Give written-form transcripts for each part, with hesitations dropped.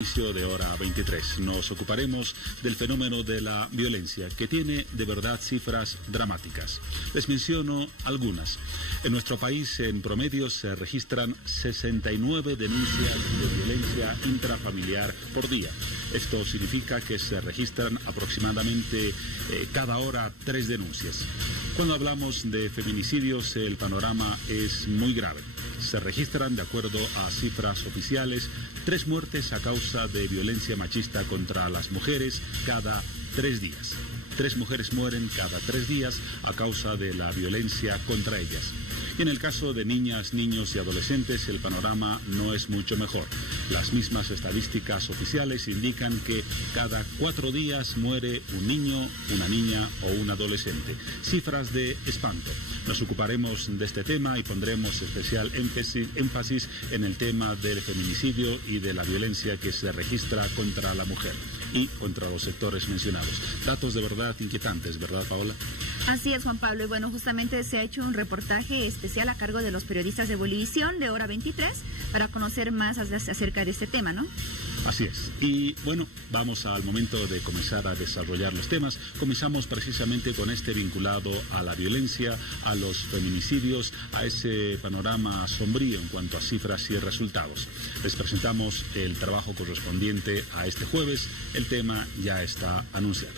Inicio de hora 23. Nos ocuparemos del fenómeno de la violencia, que tiene de verdad cifras dramáticas. Les menciono algunas. En nuestro país, en promedio, se registran 69 denuncias de violencia intrafamiliar por día. Esto significa que se registran aproximadamente cada hora 3 denuncias. Cuando hablamos de feminicidios, el panorama es muy grave. Se registran, de acuerdo a cifras oficiales, 3 muertes a causa de violencia machista contra las mujeres cada 3 días. 3 mujeres mueren cada 3 días a causa de la violencia contra ellas. Y en el caso de niñas, niños y adolescentes, el panorama no es mucho mejor. Las mismas estadísticas oficiales indican que cada 4 días muere un niño, una niña o un adolescente. Cifras de espanto. Nos ocuparemos de este tema y pondremos especial énfasis en el tema del feminicidio y de la violencia que se registra contra la mujer y contra los sectores mencionados. Datos de verdad inquietantes, ¿verdad, Paola? Así es, Juan Pablo. Y bueno, justamente se ha hecho un reportaje especial a cargo de los periodistas de Bolivisión de hora 23 para conocer más acerca de este tema, ¿no? Así es. Y bueno, vamos al momento de comenzar a desarrollar los temas. Comenzamos precisamente con este vinculado a la violencia, a los feminicidios, a ese panorama sombrío en cuanto a cifras y resultados. Les presentamos el trabajo correspondiente a este jueves. El tema ya está anunciado.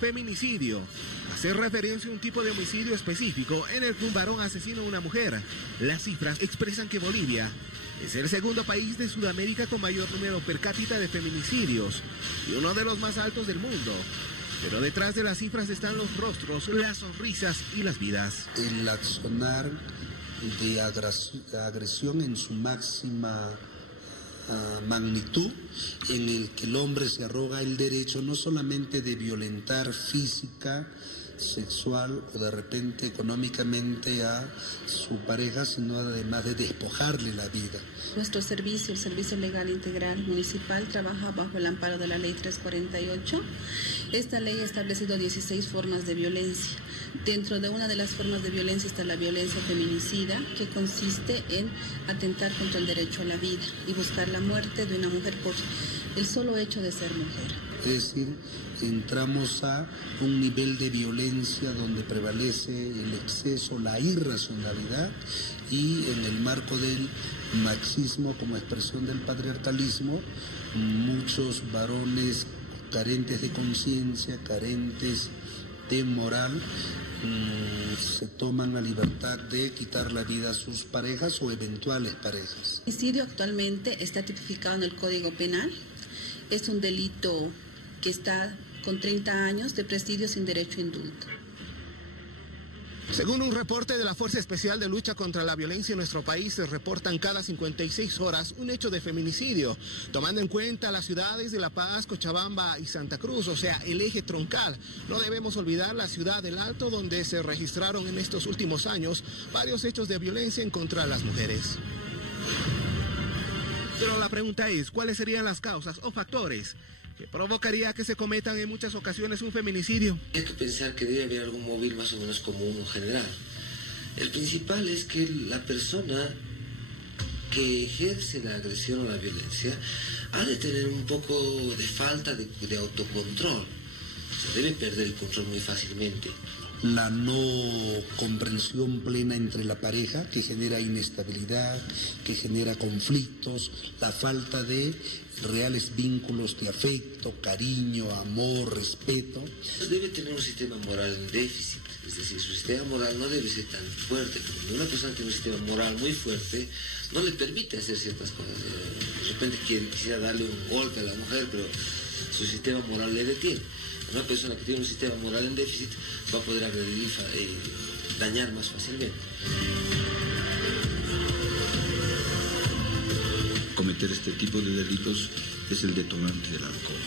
Feminicidio hace referencia a un tipo de homicidio específico en el que un varón asesina a una mujer. Las cifras expresan que Bolivia es el segundo país de Sudamérica con mayor número per cápita de feminicidios y uno de los más altos del mundo. Pero detrás de las cifras están los rostros, las sonrisas y las vidas. El accionar de agresión en su máxima magnitud, en el que el hombre se arroga el derecho no solamente de violentar física, sexual o de repente económicamente a su pareja, sino además de despojarle la vida. Nuestro servicio, el Servicio Legal Integral Municipal, trabaja bajo el amparo de la Ley 348. Esta ley ha establecido 16 formas de violencia. Dentro de una de las formas de violencia está la violencia feminicida, que consiste en atentar contra el derecho a la vida y buscar la muerte de una mujer por el solo hecho de ser mujer. Es decir, entramos a un nivel de violencia donde prevalece el exceso, la irracionalidad, y en el marco del machismo como expresión del patriarcalismo, muchos varones carentes de conciencia, carentes de moral, se toman la libertad de quitar la vida a sus parejas o eventuales parejas. El homicidio actualmente está tipificado en el Código Penal. Es un delito que está con 30 años de presidio sin derecho a indulto. Según un reporte de la Fuerza Especial de Lucha contra la Violencia en nuestro país, se reportan cada 56 horas un hecho de feminicidio, tomando en cuenta las ciudades de La Paz, Cochabamba y Santa Cruz, o sea, el eje troncal. No debemos olvidar la ciudad del Alto, donde se registraron en estos últimos años varios hechos de violencia en contra de las mujeres. Pero la pregunta es, ¿cuáles serían las causas o factores que provocaría que se cometan en muchas ocasiones un feminicidio? Hay que pensar que debe haber algún móvil más o menos común o general. El principal es que la persona que ejerce la agresión o la violencia ha de tener un poco de falta de autocontrol. Se debe perder el control muy fácilmente. La no comprensión plena entre la pareja, que genera inestabilidad, que genera conflictos, la falta de reales vínculos de afecto, cariño, amor, respeto. Debe tener un sistema moral en déficit, es decir, su sistema moral no debe ser tan fuerte. Cuando una persona tiene un sistema moral muy fuerte, no le permite hacer ciertas cosas. De repente quisiera darle un golpe a la mujer, pero su sistema moral le detiene. Una persona que tiene un sistema moral en déficit va a poder agredir y dañar más fácilmente. Cometer este tipo de delitos es el detonante del alcohol.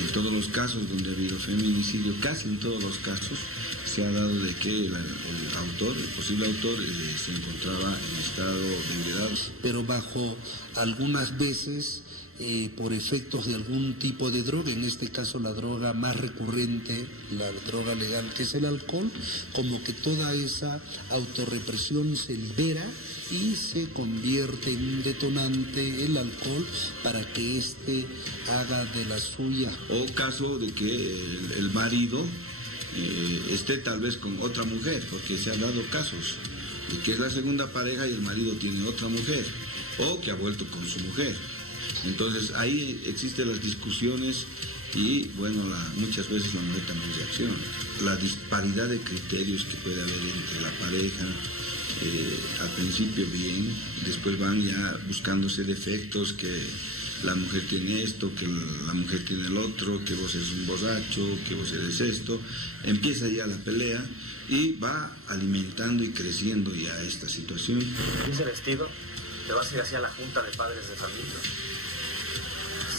En todos los casos donde ha habido feminicidio, casi en todos los casos, se ha dado de que el posible autor, se encontraba en estado de ebriedad. Pero bajo algunas veces, por efectos de algún tipo de droga, en este caso la droga más recurrente, la droga legal, que es el alcohol, como que toda esa autorrepresión se libera y se convierte en un detonante el alcohol para que éste haga de la suya. O caso de que el marido esté tal vez con otra mujer, porque se han dado casos de que es la segunda pareja y el marido tiene otra mujer, o que ha vuelto con su mujer. Entonces ahí existen las discusiones y bueno, muchas veces la mujer también reacciona. La disparidad de criterios que puede haber entre la pareja, al principio bien, después van ya buscándose defectos, que la mujer tiene esto, que la mujer tiene el otro, que vos eres un borracho, que vos eres esto. Empieza ya la pelea y va alimentando y creciendo ya esta situación. ¿Ese vestido? ¿Te vas a ir hacia la junta de padres de familia?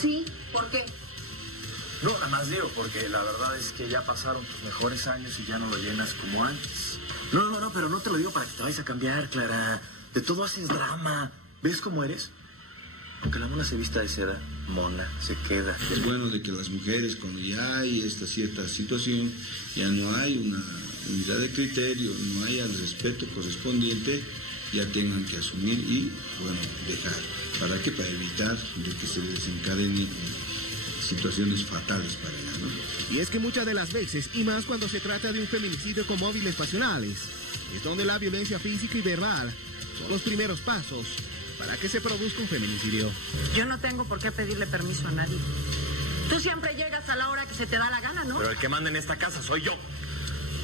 Sí, ¿por qué? No, nada más digo, porque la verdad es que ya pasaron tus mejores años y ya no lo llenas como antes. No, pero no te lo digo para que te vayas a cambiar, Clara. De todo haces drama. ¿Ves cómo eres? Aunque la mona se vista de seda, mona se queda. Es bueno de que las mujeres, cuando ya hay esta cierta situación, ya no hay una unidad de criterio, no hay el respeto correspondiente, ya tengan que asumir y, bueno, dejar. ¿Para qué? Para evitar de que se desencadenen situaciones fatales para ella, ¿no? Y es que muchas de las veces, y más cuando se trata de un feminicidio con móviles pasionales, es donde la violencia física y verbal son los primeros pasos para que se produzca un feminicidio. Yo no tengo por qué pedirle permiso a nadie. Tú siempre llegas a la hora que se te da la gana, ¿no? Pero el que manda en esta casa soy yo.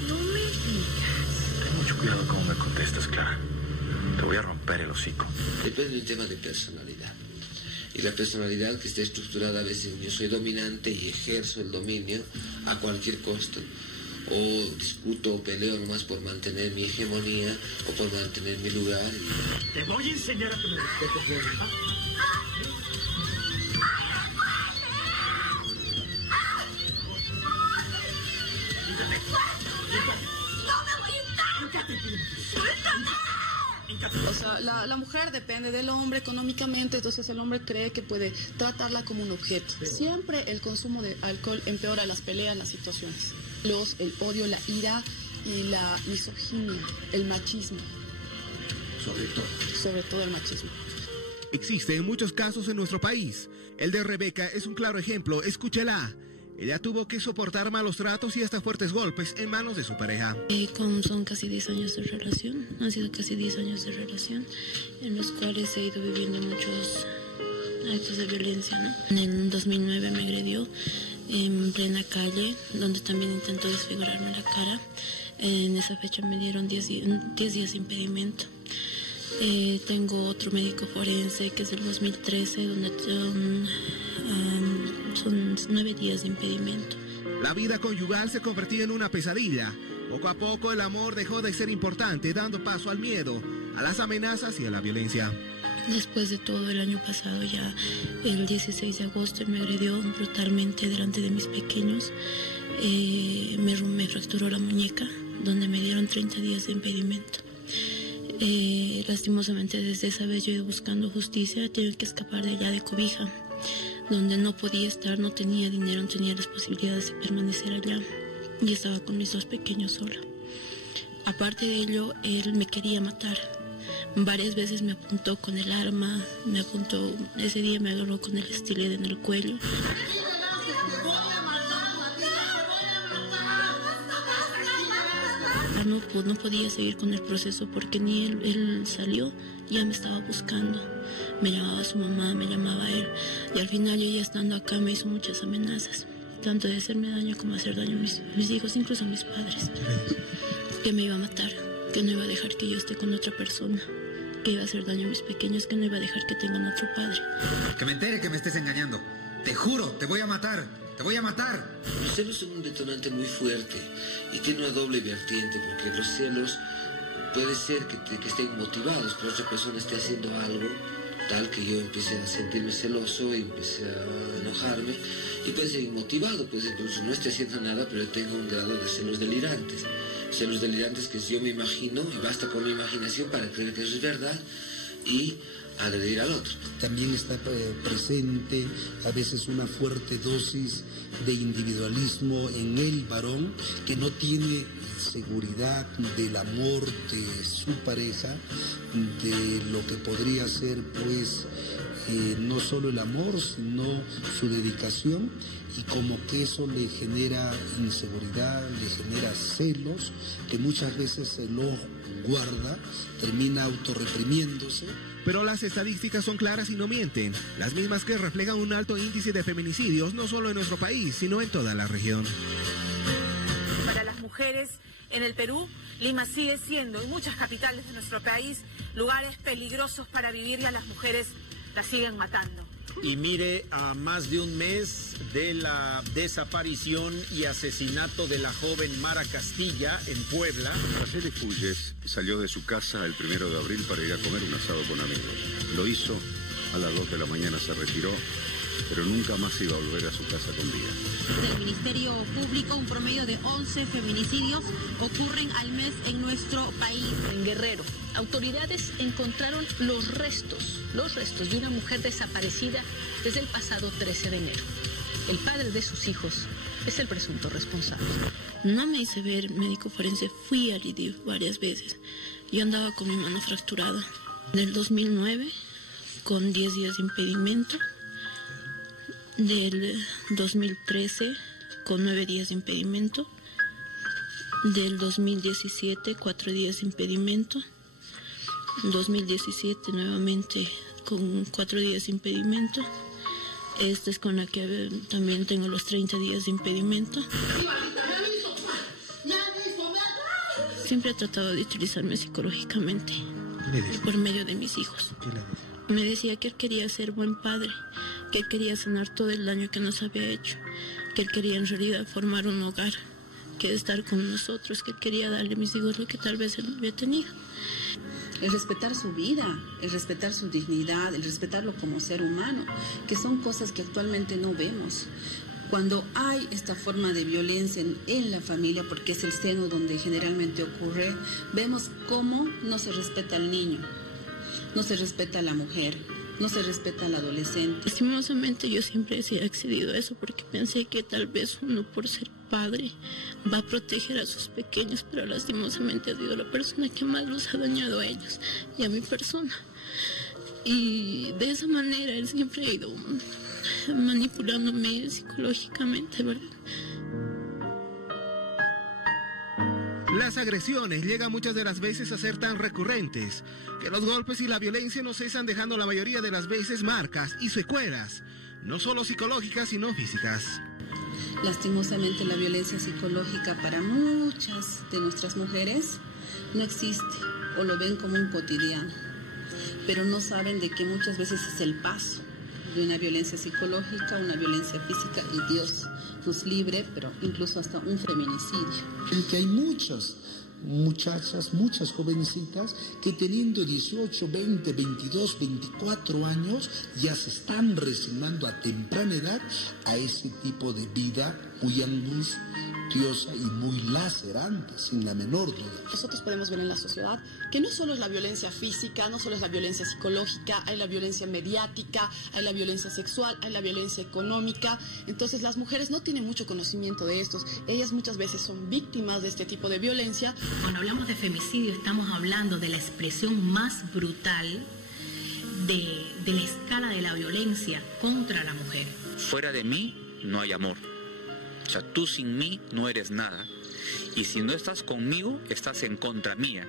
No me digas. Ten mucho cuidado cómo me contestas, Clara. Te voy a romper el hocico. Depende del tema de personalidad. Y la personalidad que está estructurada a veces, yo soy dominante y ejerzo el dominio a cualquier costo. O discuto o peleo nomás por mantener mi hegemonía o por mantener mi lugar. Te voy a enseñar a que me respetes, ¿verdad? O sea, la mujer depende del hombre económicamente, entonces el hombre cree que puede tratarla como un objeto. Siempre el consumo de alcohol empeora las peleas, las situaciones. El odio, la ira y la misoginia, el machismo. Sobre todo el machismo. Existe en muchos casos en nuestro país. El de Rebeca es un claro ejemplo. Escúchela. Ella tuvo que soportar malos tratos y hasta fuertes golpes en manos de su pareja. Son casi 10 años de relación, han sido casi 10 años de relación, en los cuales he ido viviendo muchos actos de violencia, ¿no? En el 2009 me agredió en plena calle, donde también intentó desfigurarme la cara. En esa fecha me dieron 10 días de impedimento. Tengo otro médico forense que es del 2013, donde son 9 días de impedimento. La vida conyugal se convertía en una pesadilla. Poco a poco el amor dejó de ser importante, dando paso al miedo, a las amenazas y a la violencia. Después de todo, el año pasado, ya el 16 de agosto, me agredió brutalmente delante de mis pequeños. Me fracturó la muñeca, donde me dieron 30 días de impedimento. Lastimosamente, desde esa vez yo he ido buscando justicia, he tenido que escapar de allá de Cobija, donde no podía estar, no tenía dinero, no tenía las posibilidades de permanecer allá y estaba con mis 2 pequeños sola. Aparte de ello, él me quería matar. Varias veces me apuntó con el arma, ese día me agarró con el estilete en el cuello. No podía seguir con el proceso porque ni él salió, ya me estaba buscando. Me llamaba su mamá, me llamaba él. Y al final, yo ya estando acá, me hizo muchas amenazas, tanto de hacerme daño como hacer daño a mis hijos, incluso a mis padres. Que me iba a matar, que no iba a dejar que yo esté con otra persona, que iba a hacer daño a mis pequeños, que no iba a dejar que tengan otro padre. Que me entere que me estés engañando. Te juro, te voy a matar. ¡Te voy a matar! Los celos son un detonante muy fuerte y tiene una doble vertiente, porque los celos puede ser que estén motivados, que otra persona esté haciendo algo tal que yo empiece a sentirme celoso y empiece a enojarme, y puede ser inmotivado, pues incluso no esté haciendo nada, pero tenga un grado de celos delirantes. celos delirantes que yo me imagino, y basta con mi imaginación para creer que eso es verdad y agredir al otro. También está presente a veces una fuerte dosis de individualismo en el varón que no tiene seguridad del amor de su pareja, de lo que podría ser pues no solo el amor, sino su dedicación, y como que eso le genera inseguridad, le genera celos, que muchas veces se lo guarda, termina autorreprimiéndose. Pero las estadísticas son claras y no mienten, las mismas que reflejan un alto índice de feminicidios, no solo en nuestro país, sino en toda la región. Para las mujeres en el Perú, Lima sigue siendo, en muchas capitales de nuestro país, lugares peligrosos para vivir, y a las mujeres las siguen matando. Y mire, a más de un mes de la desaparición y asesinato de la joven Mara Castilla en Puebla. Araceli Fulles salió de su casa el 1 de abril para ir a comer un asado con amigos. Lo hizo, a las 2 de la mañana se retiró, pero nunca más iba a volver a su casa con vida. Del Ministerio Público, un promedio de 11 feminicidios ocurren al mes en nuestro país. En Guerrero, autoridades encontraron los restos de una mujer desaparecida desde el pasado 13 de enero. El padre de sus hijos es el presunto responsable. No me hice ver médico forense, fui al IDIF varias veces. Yo andaba con mi mano fracturada. Del 2009, con 10 días de impedimento. Del 2013, con 9 días de impedimento. Del 2017, 4 días de impedimento. 2017 nuevamente con 4 días de impedimento. Esta es con la que también tengo los 30 días de impedimento. Siempre he tratado de utilizarme psicológicamente por medio de mis hijos. Me decía que él quería ser buen padre, que él quería sanar todo el daño que nos había hecho, que él quería en realidad formar un hogar, que estar con nosotros, que él quería darle a mis hijos lo que tal vez él había tenido. El respetar su vida, el respetar su dignidad, el respetarlo como ser humano, que son cosas que actualmente no vemos. Cuando hay esta forma de violencia en la familia, porque es el seno donde generalmente ocurre, vemos cómo no se respeta al niño, no se respeta a la mujer, no se respeta al adolescente. Lastimosamente yo siempre he accedido a eso porque pensé que tal vez uno por ser padre va a proteger a sus pequeños, pero lastimosamente ha sido la persona que más los ha dañado a ellos y a mi persona. Y de esa manera él siempre ha ido manipulándome psicológicamente, ¿verdad? Las agresiones llegan muchas de las veces a ser tan recurrentes que los golpes y la violencia no cesan, dejando la mayoría de las veces marcas y secuelas, no solo psicológicas sino físicas. Lastimosamente la violencia psicológica para muchas de nuestras mujeres no existe o lo ven como un cotidiano, pero no saben de que muchas veces es el paso de una violencia psicológica, una violencia física, y Dios nos libre, pero incluso hasta un feminicidio. Y que hay muchas muchachas, muchas jovencitas que teniendo 18, 20, 22, 24 años ya se están resignando a temprana edad a ese tipo de vida muy angustiosa y muy lacerante, sin la menor duda. Nosotros podemos ver en la sociedad que no solo es la violencia física, no solo es la violencia psicológica, hay la violencia mediática, hay la violencia sexual, hay la violencia económica. Entonces las mujeres no tienen mucho conocimiento de estos. Ellas muchas veces son víctimas de este tipo de violencia. Cuando hablamos de femicidio estamos hablando de la expresión más brutal de la escala de la violencia contra la mujer. Fuera de mí no hay amor. O sea, tú sin mí no eres nada. Y si no estás conmigo, estás en contra mía.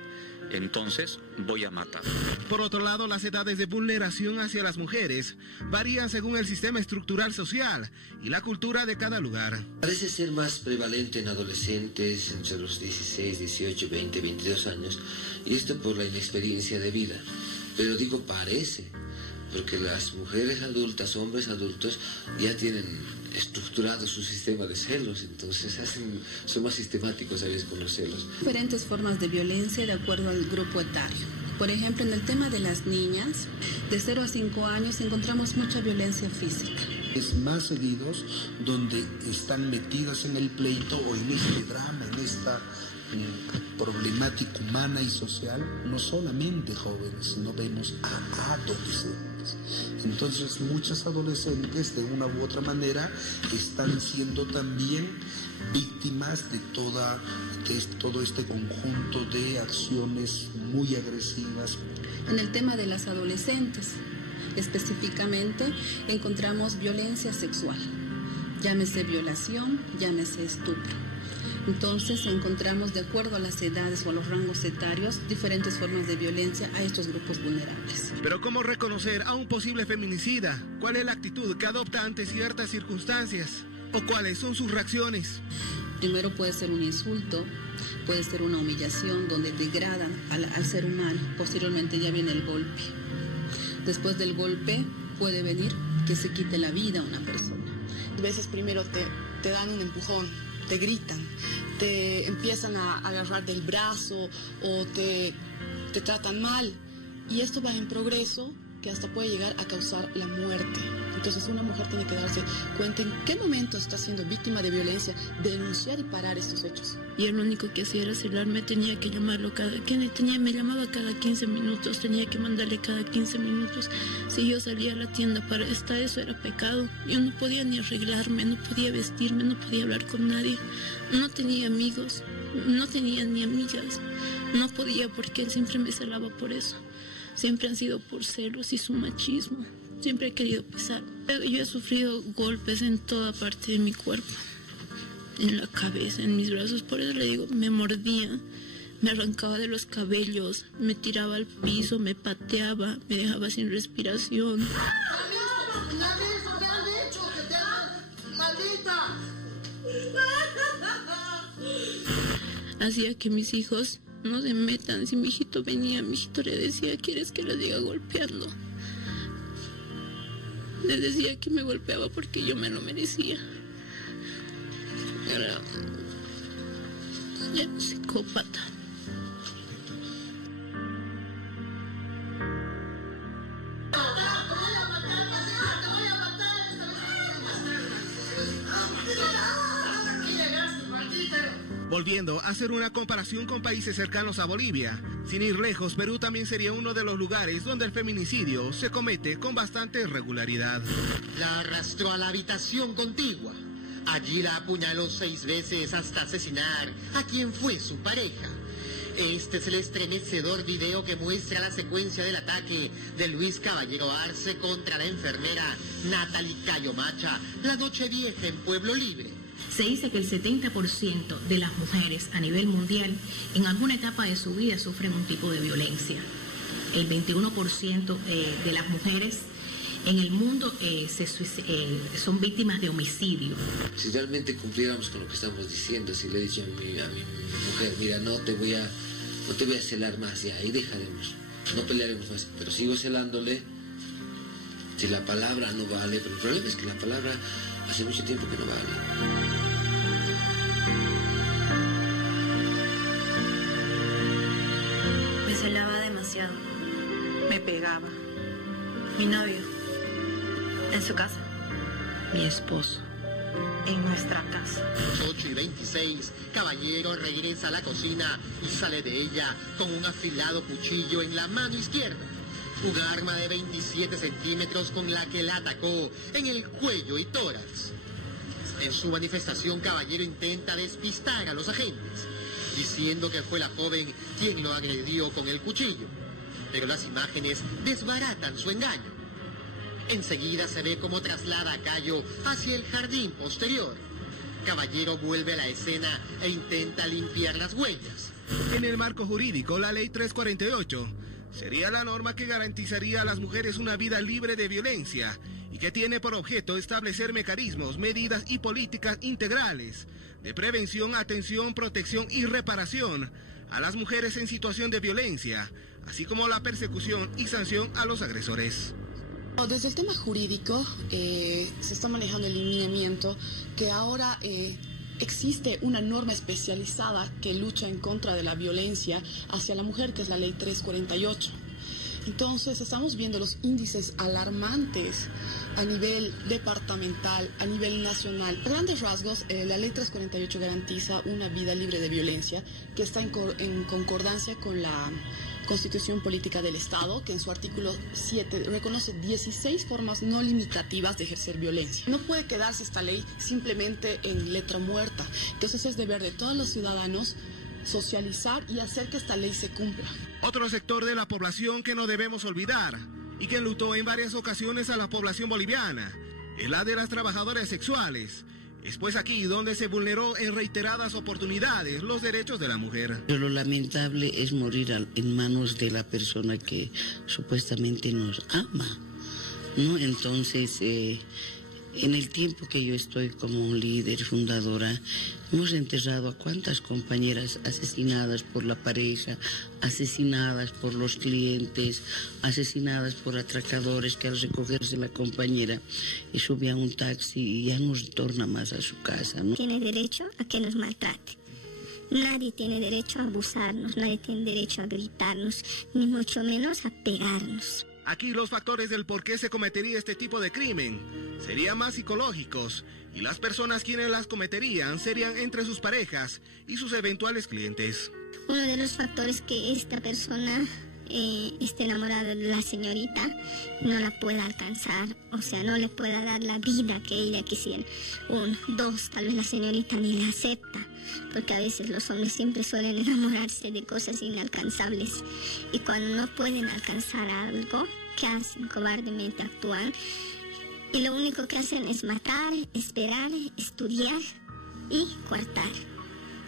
Entonces voy a matar. Por otro lado, las edades de vulneración hacia las mujeres varían según el sistema estructural social y la cultura de cada lugar. Parece ser más prevalente en adolescentes entre los 16, 18, 20, 22 años, y esto por la inexperiencia de vida. Pero digo parece, porque las mujeres adultas, hombres adultos, ya tienen estructurado su sistema de celos, entonces son más sistemáticos a veces con los celos. Diferentes formas de violencia de acuerdo al grupo etario. Por ejemplo, en el tema de las niñas, de 0 a 5 años encontramos mucha violencia física. Es más seguidos donde están metidas en el pleito o en este drama, en esta problemática humana y social, no solamente jóvenes, sino vemos a adolescentes. Entonces muchas adolescentes de una u otra manera están siendo también víctimas de todo este conjunto de acciones muy agresivas. En el tema de las adolescentes, específicamente, encontramos violencia sexual, llámese violación, llámese estupro. Entonces encontramos, de acuerdo a las edades o a los rangos etarios, diferentes formas de violencia a estos grupos vulnerables. Pero ¿cómo reconocer a un posible feminicida? ¿Cuál es la actitud que adopta ante ciertas circunstancias? ¿O cuáles son sus reacciones? Primero puede ser un insulto, puede ser una humillación donde degradan al ser humano. Posteriormente ya viene el golpe. Después del golpe puede venir que se quite la vida a una persona. A veces primero te dan un empujón, te gritan, te empiezan a agarrar del brazo o te tratan mal. Y esto va en progreso, que hasta puede llegar a causar la muerte. Entonces una mujer tiene que darse cuenta en qué momento está siendo víctima de violencia, denunciar y parar estos hechos. Y lo único que hacía era celularme, tenía que llamarlo me llamaba cada 15 minutos, tenía que mandarle cada 15 minutos. Si yo salía a la tienda para eso era pecado. Yo no podía ni arreglarme, no podía vestirme, no podía hablar con nadie. No tenía amigos, no tenía ni amigas. No podía porque él siempre me celaba por eso. Siempre han sido por celos y su machismo. Siempre he querido pesar. Yo he sufrido golpes en toda parte de mi cuerpo. En la cabeza, en mis brazos. Por eso le digo, me mordía, me arrancaba de los cabellos, me tiraba al piso, me pateaba, me dejaba sin respiración. Hacía que mis hijos no se metan. Si mi hijito venía, mi hijito le decía, ¿quieres que lo diga golpeando? Le decía que me golpeaba porque yo me lo merecía. Era un psicópata. Volviendo a hacer una comparación con países cercanos a Bolivia, sin ir lejos, Perú también sería uno de los lugares donde el feminicidio se comete con bastante regularidad. La arrastró a la habitación contigua. Allí la apuñaló 6 veces hasta asesinar a quien fue su pareja. Este es el estremecedor video que muestra la secuencia del ataque de Luis Caballero Arce contra la enfermera Natalie Cayo Macha la noche vieja en Pueblo Libre. Se dice que el 70% de las mujeres a nivel mundial en alguna etapa de su vida sufren un tipo de violencia. El 21% de las mujeres en el mundo son víctimas de homicidio. Si realmente cumpliéramos con lo que estamos diciendo, si le he dicho a mi mujer, mira, no te voy a celar más, ya, ahí dejaremos, no pelearemos más, pero sigo celándole, si la palabra no vale, pero el problema es que la palabra hace mucho tiempo que no vale. Me celaba demasiado, me pegaba. Mi novio, en su casa. Mi esposo, en nuestra casa. 8:26, Caballero regresa a la cocina y sale de ella con un afilado cuchillo en la mano izquierda. Un arma de 27 centímetros con la que la atacó en el cuello y tórax. En su manifestación, Caballero intenta despistar a los agentes, diciendo que fue la joven quien lo agredió con el cuchillo. Pero las imágenes desbaratan su engaño. Enseguida se ve cómo traslada a Cayo hacia el jardín posterior. Caballero vuelve a la escena e intenta limpiar las huellas. En el marco jurídico, la Ley 348 sería la norma que garantizaría a las mujeres una vida libre de violencia y que tiene por objeto establecer mecanismos, medidas y políticas integrales de prevención, atención, protección y reparación a las mujeres en situación de violencia, así como la persecución y sanción a los agresores. Desde el tema jurídico se está manejando el lineamiento que ahora existe una norma especializada que lucha en contra de la violencia hacia la mujer, que es la Ley 348. Entonces estamos viendo los índices alarmantes a nivel departamental, a nivel nacional. A grandes rasgos, la Ley 348 garantiza una vida libre de violencia que está en concordancia con la Constitución Política del Estado, que en su artículo 7 reconoce 16 formas no limitativas de ejercer violencia. No puede quedarse esta ley simplemente en letra muerta. Entonces es deber de todos los ciudadanos socializar y hacer que esta ley se cumpla. Otro sector de la población que no debemos olvidar y que enlutó en varias ocasiones a la población boliviana es la de las trabajadoras sexuales. Es pues aquí donde se vulneró en reiteradas oportunidades los derechos de la mujer. Pero lo lamentable es morir en manos de la persona que supuestamente nos ama, ¿no? Entonces, en el tiempo que yo estoy como líder, fundadora, hemos enterrado a cuántas compañeras asesinadas por la pareja, asesinadas por los clientes, asesinadas por atracadores que al recogerse la compañera y sube a un taxi y ya no retorna más a su casa, ¿no? Tiene derecho a que nos maltrate. Nadie tiene derecho a abusarnos, nadie tiene derecho a gritarnos, ni mucho menos a pegarnos. Aquí los factores del por qué se cometería este tipo de crimen serían más psicológicos y las personas quienes las cometerían serían entre sus parejas y sus eventuales clientes. Uno de los factores que esta persona esté enamorada de la señorita no la pueda alcanzar, o sea, no le pueda dar la vida que ella quisiera. Dos, tal vez la señorita ni la acepta, porque a veces los hombres siempre suelen enamorarse de cosas inalcanzables y cuando no pueden alcanzar algo, ¿qué hacen? Cobardemente actúan y lo único que hacen es matar, esperar, estudiar y coartar.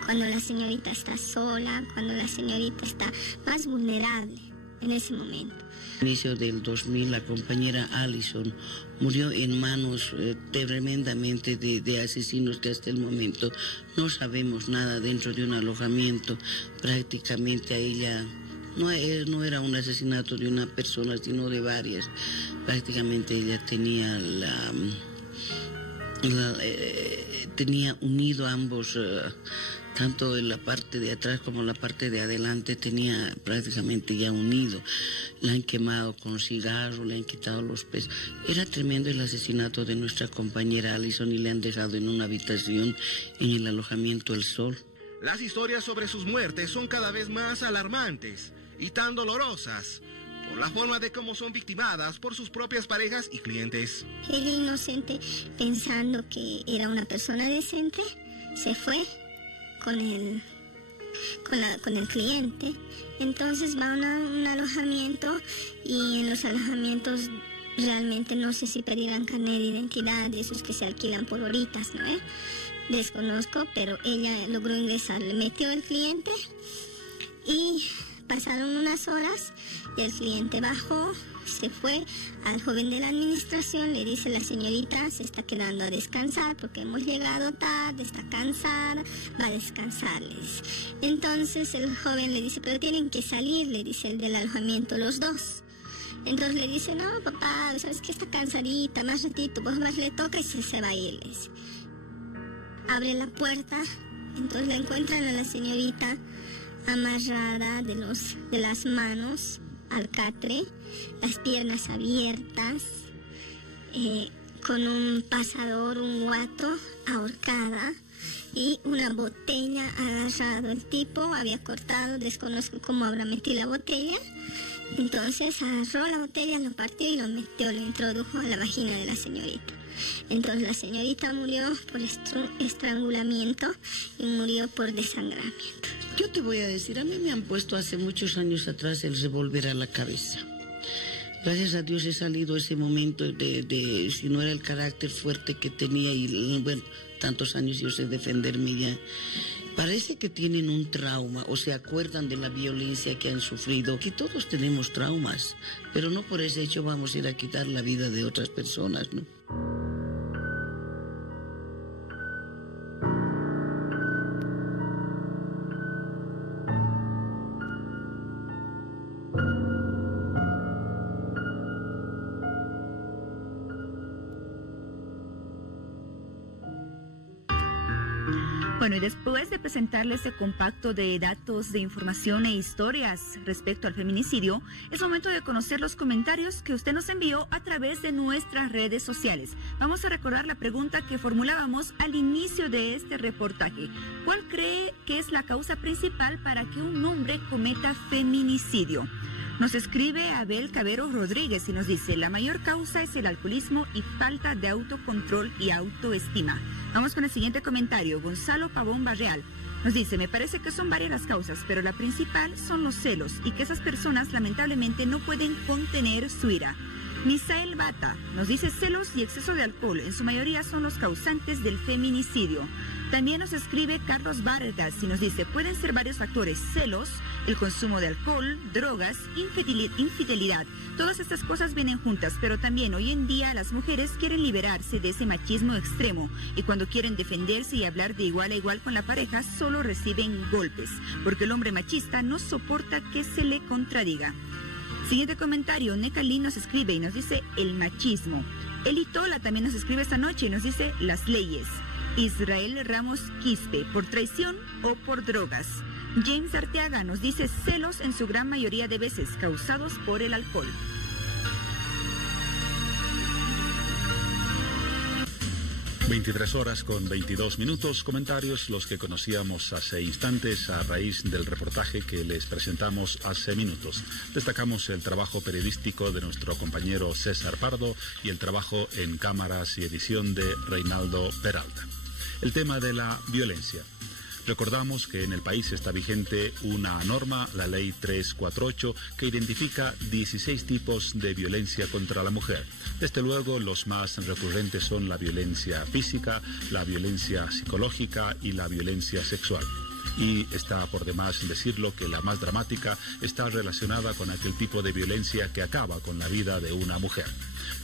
Cuando la señorita está sola, cuando la señorita está más vulnerable en ese momento. Al inicio del 2000, la compañera Allison murió en manos tremendamente de asesinos que hasta el momento no sabemos nada dentro de un alojamiento. Prácticamente a ella no era un asesinato de una persona, sino de varias. Prácticamente ella tenía tenía unido ambos. Tanto en la parte de atrás como la parte de adelante tenía prácticamente ya unido. La han quemado con cigarro, le han quitado los pesos. Era tremendo el asesinato de nuestra compañera Allison y le han dejado en una habitación en el alojamiento El Sol. Las historias sobre sus muertes son cada vez más alarmantes y tan dolorosas por la forma de cómo son victimadas por sus propias parejas y clientes. Ella inocente, pensando que era una persona decente, se fue con el cliente. Entonces va a un alojamiento y en los alojamientos realmente no sé si pedirán carnet de identidad de esos que se alquilan por horitas, ¿no? Desconozco, pero ella logró ingresar, le metió el cliente y pasaron unas horas y el cliente bajó, se fue al joven de la administración, le dice la señorita se está quedando a descansar porque hemos llegado tarde, está cansada, va a descansar, le dice. Entonces el joven le dice, pero tienen que salir, le dice el del alojamiento, los dos. Entonces le dice, no papá, sabes que está cansadita, más ratito, pues más le toca y se va a ir, le dice. Abre la puerta, entonces la encuentran a la señorita amarrada de las manos al catre, las piernas abiertas, con un pasador, un guato, ahorcada y una botella agarrado. El tipo había cortado, desconozco cómo habrá metido la botella. Entonces agarró la botella, lo partió y lo metió, lo introdujo a la vagina de la señorita. Entonces la señorita murió por estrangulamiento y murió por desangramiento. Yo te voy a decir, a mí me han puesto hace muchos años atrás el revólver a la cabeza. Gracias a Dios he salido ese momento de si no era el carácter fuerte que tenía y bueno, tantos años yo sé defenderme ya. Parece que tienen un trauma o se acuerdan de la violencia que han sufrido. Que todos tenemos traumas, pero no por ese hecho vamos a ir a quitar la vida de otras personas, ¿no? Bueno, y después de presentarles este compacto de datos, de información e historias respecto al feminicidio, es momento de conocer los comentarios que usted nos envió a través de nuestras redes sociales. Vamos a recordar la pregunta que formulábamos al inicio de este reportaje. ¿Cuál cree que es la causa principal para que un hombre cometa feminicidio? Nos escribe Abel Cabero Rodríguez y nos dice: la mayor causa es el alcoholismo y falta de autocontrol y autoestima. Vamos con el siguiente comentario. Gonzalo Pavón Barreal nos dice: me parece que son varias las causas, pero la principal son los celos y que esas personas lamentablemente no pueden contener su ira. Misael Bata nos dice: celos y exceso de alcohol en su mayoría son los causantes del feminicidio. También nos escribe Carlos Vargas y nos dice: pueden ser varios factores: celos, el consumo de alcohol, drogas, infidelidad. Todas estas cosas vienen juntas, pero también hoy en día las mujeres quieren liberarse de ese machismo extremo y cuando quieren defenderse y hablar de igual a igual con la pareja solo reciben golpes, porque el hombre machista no soporta que se le contradiga. Siguiente comentario, Necalín nos escribe y nos dice: el machismo. Eli Tola también nos escribe esta noche y nos dice: las leyes. Israel Ramos Quispe, por traición o por drogas. James Arteaga nos dice: celos en su gran mayoría de veces causados por el alcohol. (23:22). Comentarios los que conocíamos hace instantes a raíz del reportaje que les presentamos hace minutos. Destacamos el trabajo periodístico de nuestro compañero César Pardo y el trabajo en cámaras y edición de Reinaldo Peralta. El tema de la violencia. Recordamos que en el país está vigente una norma, la Ley 348, que identifica 16 tipos de violencia contra la mujer. Desde luego, los más recurrentes son la violencia física, la violencia psicológica y la violencia sexual. Y está por demás decirlo que la más dramática está relacionada con aquel tipo de violencia que acaba con la vida de una mujer.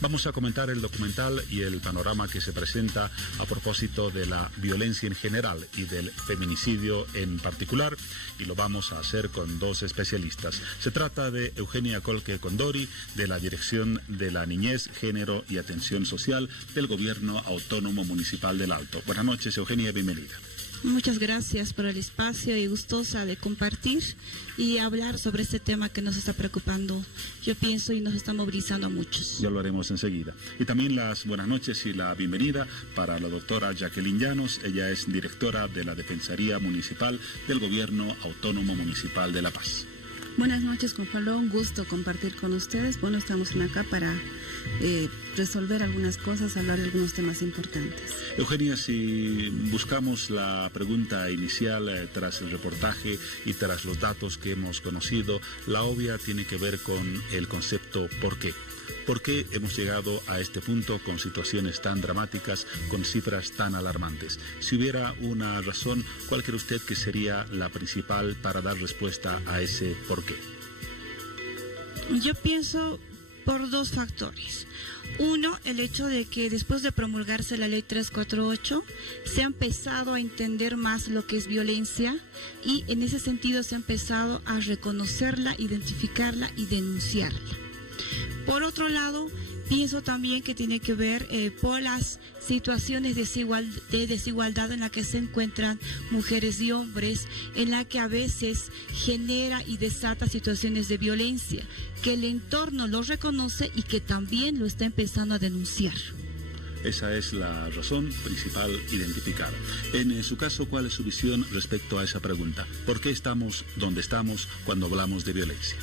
Vamos a comentar el documental y el panorama que se presenta a propósito de la violencia en general y del feminicidio en particular, y lo vamos a hacer con dos especialistas. Se trata de Eugenia Colque Condori, de la Dirección de la Niñez, Género y Atención Social del Gobierno Autónomo Municipal del Alto. Buenas noches, Eugenia, bienvenida. Muchas gracias por el espacio y gustosa de compartir y hablar sobre este tema que nos está preocupando, yo pienso, y nos está movilizando a muchos. Ya lo haremos enseguida. Y también las buenas noches y la bienvenida para la doctora Jacqueline Llanos. Ella es directora de la Defensoría Municipal del Gobierno Autónomo Municipal de La Paz. Buenas noches, Gonzalo. Un gusto compartir con ustedes. Bueno, estamos acá para resolver algunas cosas, hablar de algunos temas importantes. Eugenia, si buscamos la pregunta inicial tras el reportaje y tras los datos que hemos conocido, la obvia tiene que ver con el concepto ¿por qué? ¿Por qué hemos llegado a este punto con situaciones tan dramáticas, con cifras tan alarmantes? Si hubiera una razón, ¿cuál cree usted que sería la principal para dar respuesta a ese por qué? Yo pienso por dos factores. Uno, el hecho de que después de promulgarse la Ley 348 se ha empezado a entender más lo que es violencia y en ese sentido se ha empezado a reconocerla, identificarla y denunciarla. Por otro lado, pienso también que tiene que ver por las situaciones de desigualdad en la que se encuentran mujeres y hombres, en la que a veces genera y desata situaciones de violencia, que el entorno lo reconoce y que también lo está empezando a denunciar. Esa es la razón principal identificada. En su caso, ¿cuál es su visión respecto a esa pregunta? ¿Por qué estamos donde estamos cuando hablamos de violencia?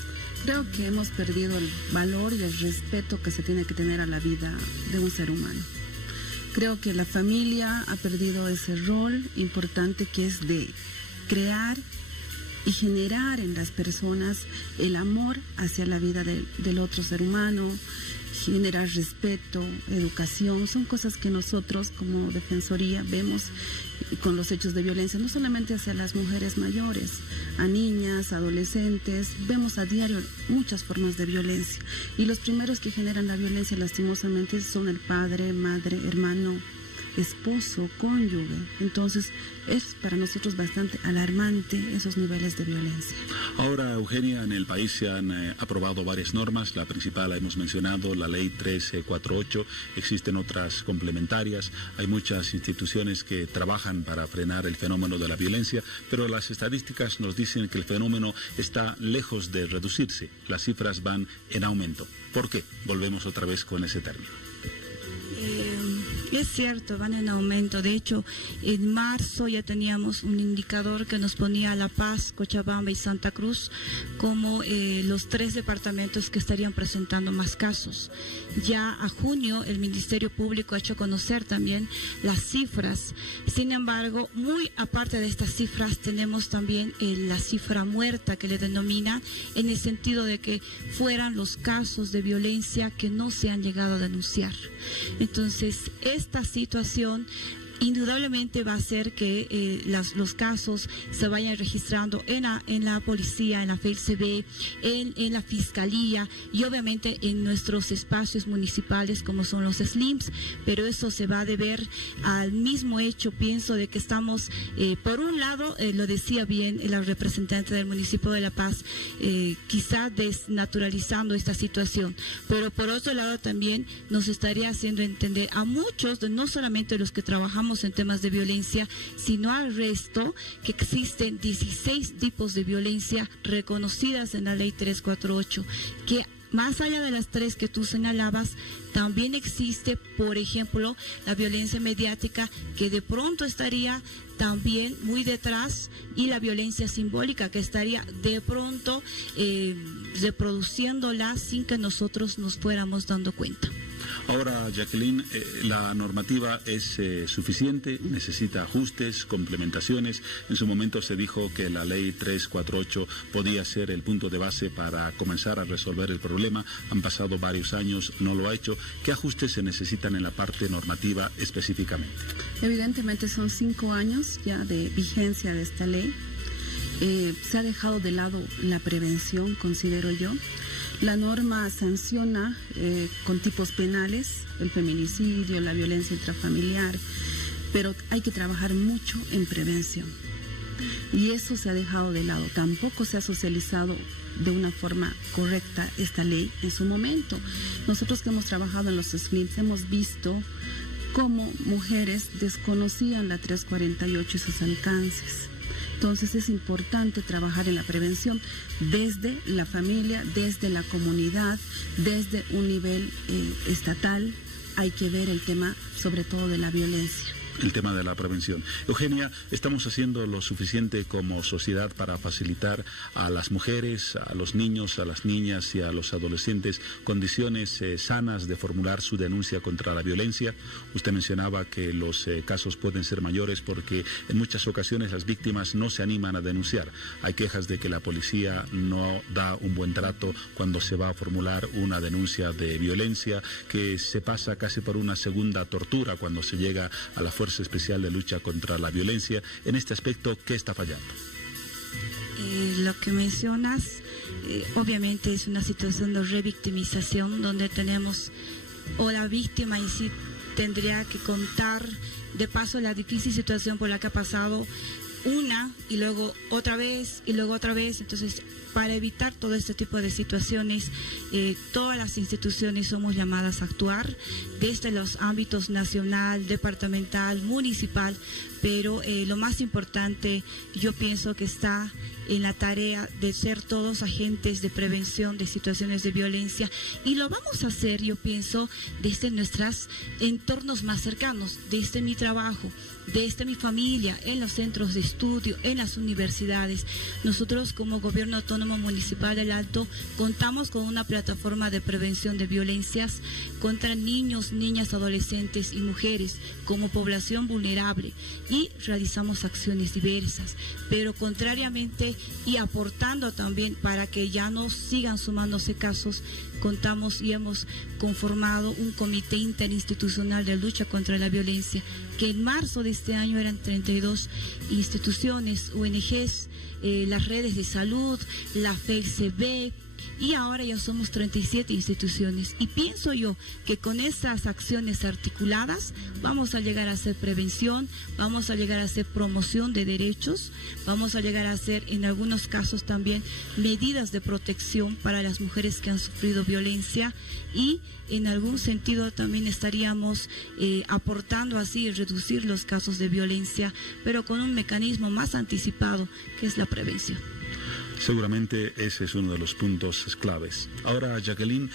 Creo que hemos perdido el valor y el respeto que se tiene que tener a la vida de un ser humano. Creo que la familia ha perdido ese rol importante que es de crear y generar en las personas el amor hacia la vida del otro ser humano, generar respeto, educación. Son cosas que nosotros como Defensoría vemos con los hechos de violencia, no solamente hacia las mujeres mayores, a niñas, adolescentes. Vemos a diario muchas formas de violencia y los primeros que generan la violencia lastimosamente son el padre, madre, hermano, esposo, cónyuge. Entonces es para nosotros bastante alarmante esos niveles de violencia. Ahora, Eugenia, en el país se han aprobado varias normas. La principal la hemos mencionado, la ley 1348. Existen otras complementarias. Hay muchas instituciones que trabajan para frenar el fenómeno de la violencia, pero las estadísticas nos dicen que el fenómeno está lejos de reducirse. Las cifras van en aumento. ¿Por qué? Volvemos otra vez con ese término. Es cierto, van en aumento. De hecho, en marzo ya teníamos un indicador que nos ponía La Paz, Cochabamba y Santa Cruz como los 3 departamentos que estarían presentando más casos. Ya a junio el Ministerio Público ha hecho conocer también las cifras. Sin embargo, muy aparte de estas cifras, tenemos también la cifra muerta que le denomina, en el sentido de que fueran los casos de violencia que no se han llegado a denunciar. Entonces, esta situación indudablemente va a hacer que los casos se vayan registrando en la policía, en la FELCB, en la fiscalía y obviamente en nuestros espacios municipales como son los SLIMs, pero eso se va a deber al mismo hecho, pienso, de que estamos, por un lado, lo decía bien la representante del municipio de La Paz, quizá desnaturalizando esta situación, pero por otro lado también nos estaría haciendo entender a muchos, no solamente los que trabajamos en temas de violencia, sino al resto, que existen 16 tipos de violencia reconocidas en la ley 348, que más allá de las 3 que tú señalabas, también existe, por ejemplo, la violencia mediática, que de pronto estaría también muy detrás, y la violencia simbólica, que estaría de pronto reproduciéndola sin que nosotros nos fuéramos dando cuenta. Ahora, Jacqueline, la normativa es suficiente, necesita ajustes, complementaciones. En su momento se dijo que la ley 348 podía ser el punto de base para comenzar a resolver el problema. Han pasado varios años, no lo ha hecho. ¿Qué ajustes se necesitan en la parte normativa específicamente? Evidentemente son 5 años ya de vigencia de esta ley. Se ha dejado de lado la prevención, considero yo. La norma sanciona con tipos penales el feminicidio, la violencia intrafamiliar, pero hay que trabajar mucho en prevención. Y eso se ha dejado de lado. Tampoco se ha socializado de una forma correcta esta ley en su momento. Nosotros que hemos trabajado en los SLIMs hemos visto cómo mujeres desconocían la 348 y sus alcances. Entonces es importante trabajar en la prevención desde la familia, desde la comunidad, desde un nivel estatal. Hay que ver el tema sobre todo de la violencia. El tema de la prevención. Eugenia, ¿estamos haciendo lo suficiente como sociedad para facilitar a las mujeres, a los niños, a las niñas y a los adolescentes condiciones sanas de formular su denuncia contra la violencia? Usted mencionaba que los casos pueden ser mayores porque en muchas ocasiones las víctimas no se animan a denunciar. Hay quejas de que la policía no da un buen trato cuando se va a formular una denuncia de violencia, que se pasa casi por una segunda tortura cuando se llega a la Fuerza Especial de Lucha contra la Violencia. En este aspecto, ¿qué está fallando? Lo que mencionas, obviamente es una situación de revictimización donde tenemos, o la víctima en sí tendría que contar de paso la difícil situación por la que ha pasado una y luego otra vez y luego otra vez. Entonces, para evitar todo este tipo de situaciones, todas las instituciones somos llamadas a actuar desde los ámbitos nacional, departamental, municipal, pero lo más importante yo pienso que está en la tarea de ser todos agentes de prevención de situaciones de violencia, y lo vamos a hacer, yo pienso, desde nuestros entornos más cercanos, desde mi trabajo, desde mi familia, en los centros de estudio, en las universidades. Nosotros como Gobierno Autónomo Municipal del Alto contamos con una plataforma de prevención de violencias contra niños, niñas, adolescentes y mujeres como población vulnerable, y realizamos acciones diversas, pero contrariamente y aportando también para que ya no sigan sumándose casos, contamos y hemos conformado un comité interinstitucional de lucha contra la violencia, que en marzo de este año eran 32 instituciones, ONGs, las redes de salud, la FELCB, y ahora ya somos 37 instituciones. Y pienso yo que con estas acciones articuladas vamos a llegar a hacer prevención, vamos a llegar a hacer promoción de derechos, vamos a llegar a hacer en algunos casos también medidas de protección para las mujeres que han sufrido violencia, y en algún sentido también estaríamos aportando así reducir los casos de violencia, pero con un mecanismo más anticipado, que es la prevención. Seguramente ese es uno de los puntos claves. Ahora, Jacqueline,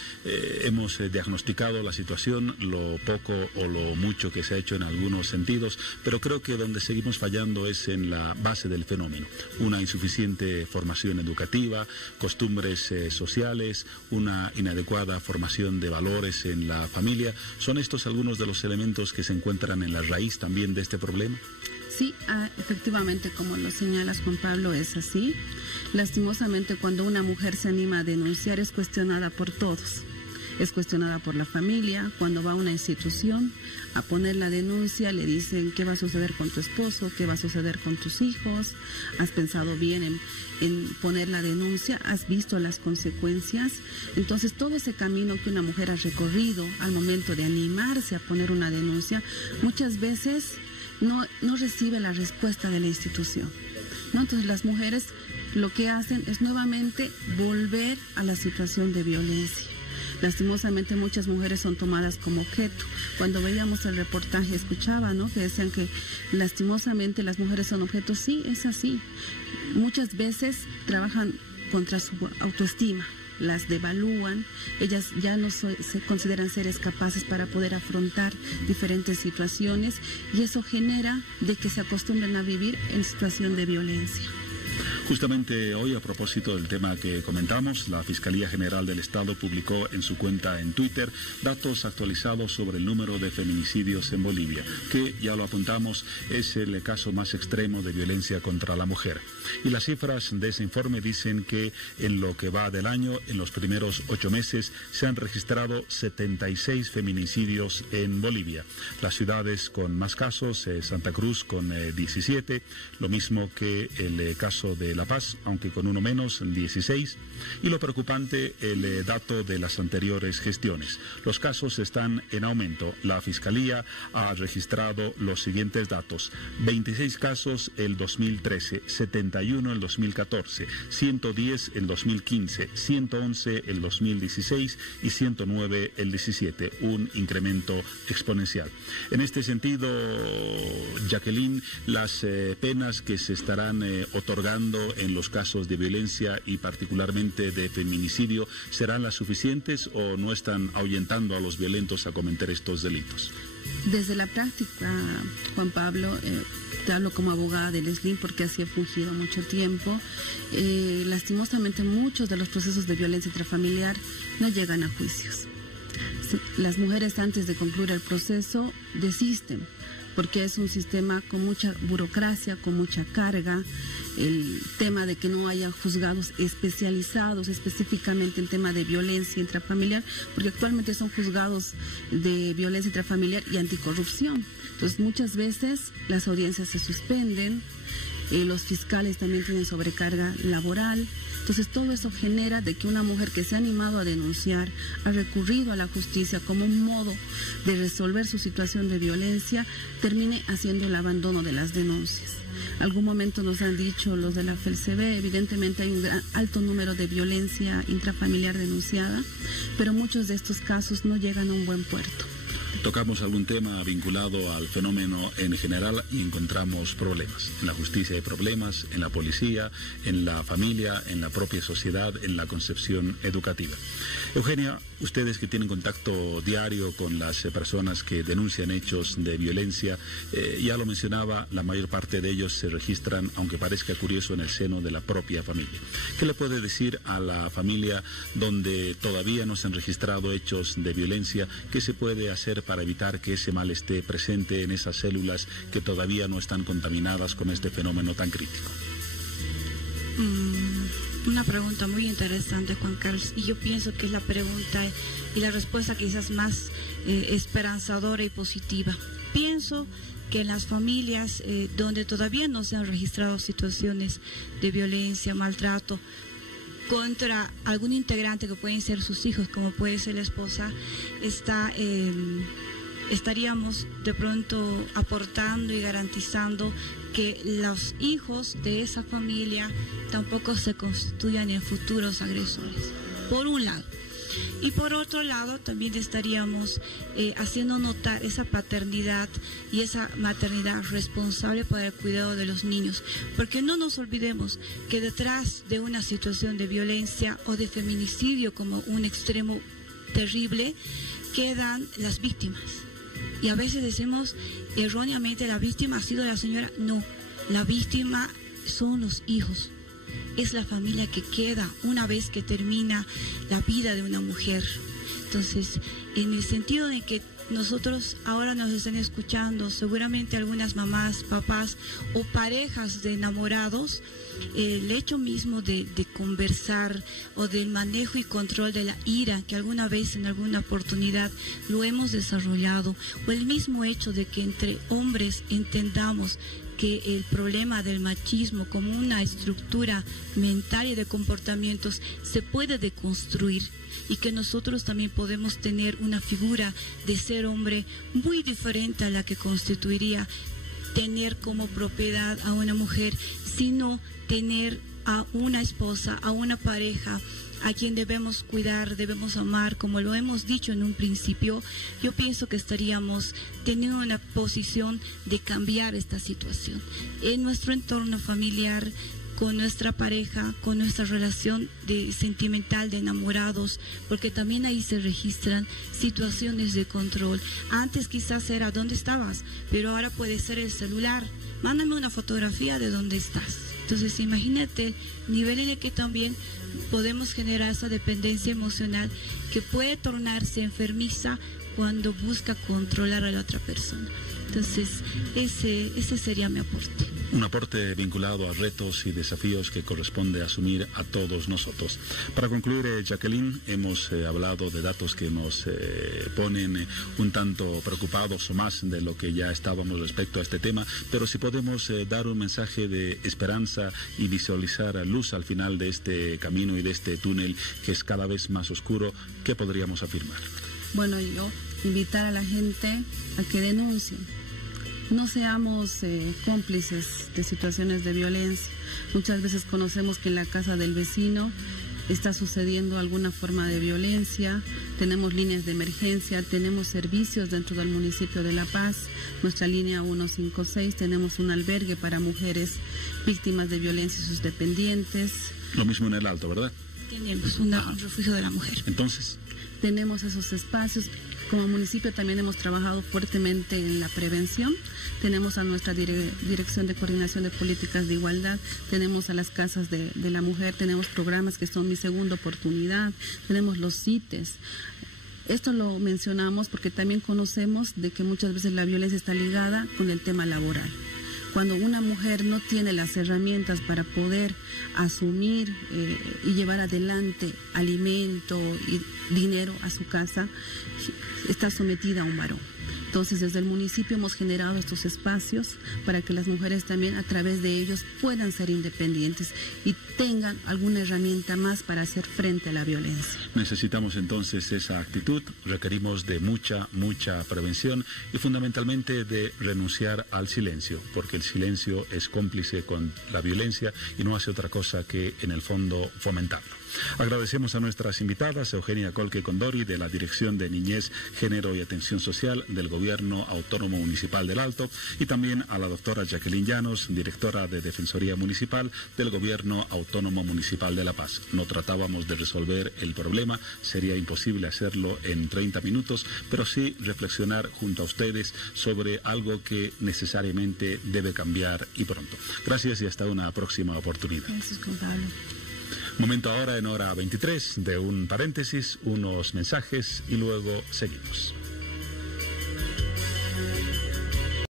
hemos diagnosticado la situación, lo poco o lo mucho que se ha hecho en algunos sentidos, pero creo que donde seguimos fallando es en la base del fenómeno. Una insuficiente formación educativa, costumbres sociales, una inadecuada formación de valores en la familia. ¿Son estos algunos de los elementos que se encuentran en la raíz también de este problema? Sí, efectivamente, como lo señalas, Juan Pablo, es así. Lastimosamente, cuando una mujer se anima a denunciar, es cuestionada por todos. Es cuestionada por la familia. Cuando va a una institución a poner la denuncia, le dicen qué va a suceder con tu esposo, qué va a suceder con tus hijos. ¿Has pensado bien en poner la denuncia? ¿Has visto las consecuencias? Entonces, todo ese camino que una mujer ha recorrido al momento de animarse a poner una denuncia, muchas veces no recibe la respuesta de la institución, ¿no? Entonces las mujeres lo que hacen es nuevamente volver a la situación de violencia. Lastimosamente muchas mujeres son tomadas como objeto. Cuando veíamos el reportaje escuchaba, ¿no?, que decían que lastimosamente las mujeres son objetos. Sí, es así. Muchas veces trabajan contra su autoestima, las devalúan, ellas ya no se consideran seres capaces para poder afrontar diferentes situaciones, y eso genera de que se acostumbren a vivir en situación de violencia. Justamente hoy, a propósito del tema que comentamos, la Fiscalía General del Estado publicó en su cuenta en Twitter datos actualizados sobre el número de feminicidios en Bolivia, que, ya lo apuntamos, es el caso más extremo de violencia contra la mujer. Y las cifras de ese informe dicen que en lo que va del año, en los primeros 8 meses, se han registrado 76 feminicidios en Bolivia. Las ciudades con más casos, Santa Cruz con 17, lo mismo que el caso de La Paz, aunque con uno menos, 16. Y lo preocupante, el dato de las anteriores gestiones. Los casos están en aumento. La Fiscalía ha registrado los siguientes datos: 26 casos el 2013, 71 el 2014, 110 el 2015, 111 el 2016 y 109 el 17, un incremento exponencial. En este sentido, Jacqueline, las penas que se estarán otorgando en los casos de violencia y particularmente de feminicidio, ¿serán las suficientes o no están ahuyentando a los violentos a cometer estos delitos? Desde la práctica, Juan Pablo, te hablo como abogada del SLIM porque así he fungido mucho tiempo. Lastimosamente muchos de los procesos de violencia intrafamiliar no llegan a juicios. Las mujeres, antes de concluir el proceso, desisten porque es un sistema con mucha burocracia, con mucha carga. El tema de que no haya juzgados especializados específicamente en tema de violencia intrafamiliar, porque actualmente son juzgados de violencia intrafamiliar y anticorrupción. Entonces muchas veces las audiencias se suspenden, los fiscales también tienen sobrecarga laboral. Entonces todo eso genera de que una mujer que se ha animado a denunciar, ha recurrido a la justicia como un modo de resolver su situación de violencia, termine haciendo el abandono de las denuncias. Algún momento nos han dicho los de la FELCB, evidentemente hay un alto número de violencia intrafamiliar denunciada, pero muchos de estos casos no llegan a un buen puerto. Tocamos algún tema vinculado al fenómeno en general y encontramos problemas. En la justicia hay problemas, en la policía, en la familia, en la propia sociedad, en la concepción educativa. Eugenia, ustedes que tienen contacto diario con las personas que denuncian hechos de violencia, ya lo mencionaba, la mayor parte de ellos se registran, aunque parezca curioso, en el seno de la propia familia. ¿Qué le puede decir a la familia donde todavía no se han registrado hechos de violencia? ¿Qué se puede hacer para evitar que ese mal esté presente en esas células que todavía no están contaminadas con este fenómeno tan crítico? Una pregunta muy interesante, Juan Carlos, y yo pienso que es la pregunta y la respuesta quizás más esperanzadora y positiva. Pienso que en las familias donde todavía no se han registrado situaciones de violencia, maltrato, contra algún integrante que pueden ser sus hijos, como puede ser la esposa, estaríamos de pronto aportando y garantizando que los hijos de esa familia tampoco se constituyan en futuros agresores, por un lado. Y por otro lado, también estaríamos haciendo notar esa paternidad y esa maternidad responsable para el cuidado de los niños. Porque no nos olvidemos que detrás de una situación de violencia o de feminicidio como un extremo terrible, quedan las víctimas. Y a veces decimos erróneamente, la víctima ha sido la señora. No, la víctima son los hijos. Es la familia que queda una vez que termina la vida de una mujer. Entonces, en el sentido de que nosotros ahora nos están escuchando, seguramente algunas mamás, papás o parejas de enamorados, el hecho mismo de conversar o del manejo y control de la ira, que alguna vez en alguna oportunidad lo hemos desarrollado, o el mismo hecho de que entre hombres entendamos que el problema del machismo como una estructura mental y de comportamientos se puede deconstruir, y que nosotros también podemos tener una figura de ser hombre muy diferente a la que constituiría tener como propiedad a una mujer, sino tener a una esposa, a una pareja a quien debemos cuidar, debemos amar, como lo hemos dicho en un principio. Yo pienso que estaríamos teniendo una posición de cambiar esta situación en nuestro entorno familiar, con nuestra pareja, con nuestra relación sentimental de enamorados, porque también ahí se registran situaciones de control. Antes quizás era ¿dónde estabas?, pero ahora puede ser el celular. Mándame una fotografía de dónde estás. Entonces imagínate el nivel en el que también podemos generar esa dependencia emocional que puede tornarse enfermiza cuando busca controlar a la otra persona. Entonces, ese sería mi aporte. Un aporte vinculado a retos y desafíos que corresponde asumir a todos nosotros. Para concluir, Jacqueline, hemos hablado de datos que nos ponen un tanto preocupados o más de lo que ya estábamos respecto a este tema, pero si podemos dar un mensaje de esperanza y visualizar luz al final de este camino y de este túnel que es cada vez más oscuro, ¿qué podríamos afirmar? Bueno, yo invitar a la gente a que denuncien. No seamos cómplices de situaciones de violencia. Muchas veces conocemos que en la casa del vecino está sucediendo alguna forma de violencia. Tenemos líneas de emergencia, tenemos servicios dentro del municipio de La Paz, nuestra línea 156, tenemos un albergue para mujeres víctimas de violencia y sus dependientes. Lo mismo en el Alto, ¿verdad? Tenemos un refugio de la mujer. Entonces, tenemos esos espacios. Como municipio también hemos trabajado fuertemente en la prevención. Tenemos a nuestra Dirección de Coordinación de Políticas de Igualdad, tenemos a las casas de la mujer, tenemos programas que son Mi Segunda Oportunidad, tenemos los CITES. Esto lo mencionamos porque también conocemos de que muchas veces la violencia está ligada con el tema laboral. Cuando una mujer no tiene las herramientas para poder asumir y llevar adelante alimento y dinero a su casa, está sometida a un varón. Entonces, desde el municipio hemos generado estos espacios para que las mujeres también a través de ellos puedan ser independientes y tengan alguna herramienta más para hacer frente a la violencia. Necesitamos entonces esa actitud, requerimos de mucha prevención y fundamentalmente de renunciar al silencio, porque el silencio es cómplice con la violencia y no hace otra cosa que en el fondo fomentarlo. Agradecemos a nuestras invitadas, Eugenia Colque Condori, de la Dirección de Niñez, Género y Atención Social del Gobierno Autónomo Municipal del Alto, y también a la doctora Jacqueline Llanos, directora de Defensoría Municipal del Gobierno Autónomo Municipal de La Paz. No tratábamos de resolver el problema, sería imposible hacerlo en 30 minutos, pero sí reflexionar junto a ustedes sobre algo que necesariamente debe cambiar y pronto. Gracias y hasta una próxima oportunidad. Gracias, Juan Pablo. Momento ahora en hora 23 de un paréntesis, unos mensajes y luego seguimos.